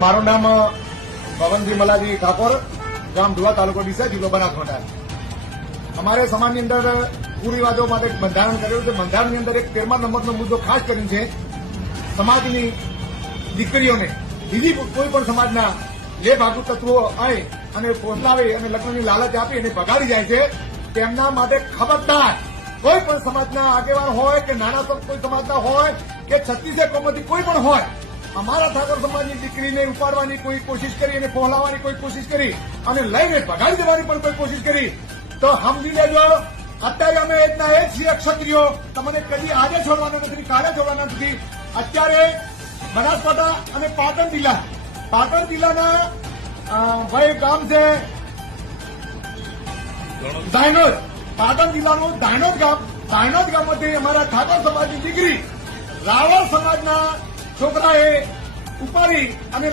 મારું નામ પવનજી મલાજી ઠાકોર, ગામ ધુવા, તાલુકો ડીસા, જિલ્લો બનાસકાંઠા. અમારે સમાજની અંદર કુરિવાજો માટે બંધારણ કરેલું છે. બંધારણની અંદર એક 13મા નંબરનો મુદ્દો ખાસ કરીને છે, સમાજની દીકરીઓને બીજી કોઈ પણ સમાજના લે ભાગુ તત્વો આવે અને પોષલાવે અને લગ્નની લાલચ આપી અને ભગાડી જાય છે. તેમના માટે ખબરદાર, કોઈ પણ સમાજના આગેવાન હોય કે નાના કોઈ સમાજના હોય કે 36 કોમમાંથી કોઈ પણ હોય, અમારા ઠાકોર સમાજની દીકરીને ઉપાડવાની કોઈ કોશિશ કરી અને પહોંચાડવાની કોઈ કોશિશ કરી અને લઈને ભગાડી દેવાની પણ કોઈ કોશિશ કરી તો સમજી લેજો, અત્યારે અમે એકના એક છીએ ક્ષત્રિયો, તમને કદી આજે છોડવાના નથી, કાલે છોડવાના નથી. અત્યારે બનાસકાંઠા અને પાટણ જિલ્લાના ભાઈ ગામ છે ધાયનોદ, પાટણ જિલ્લાનું ધાયનોદ ગામમાંથી અમારા ઠાકોર સમાજની દીકરી રાવળ સમાજના છોકરાએ ઉપાડી અને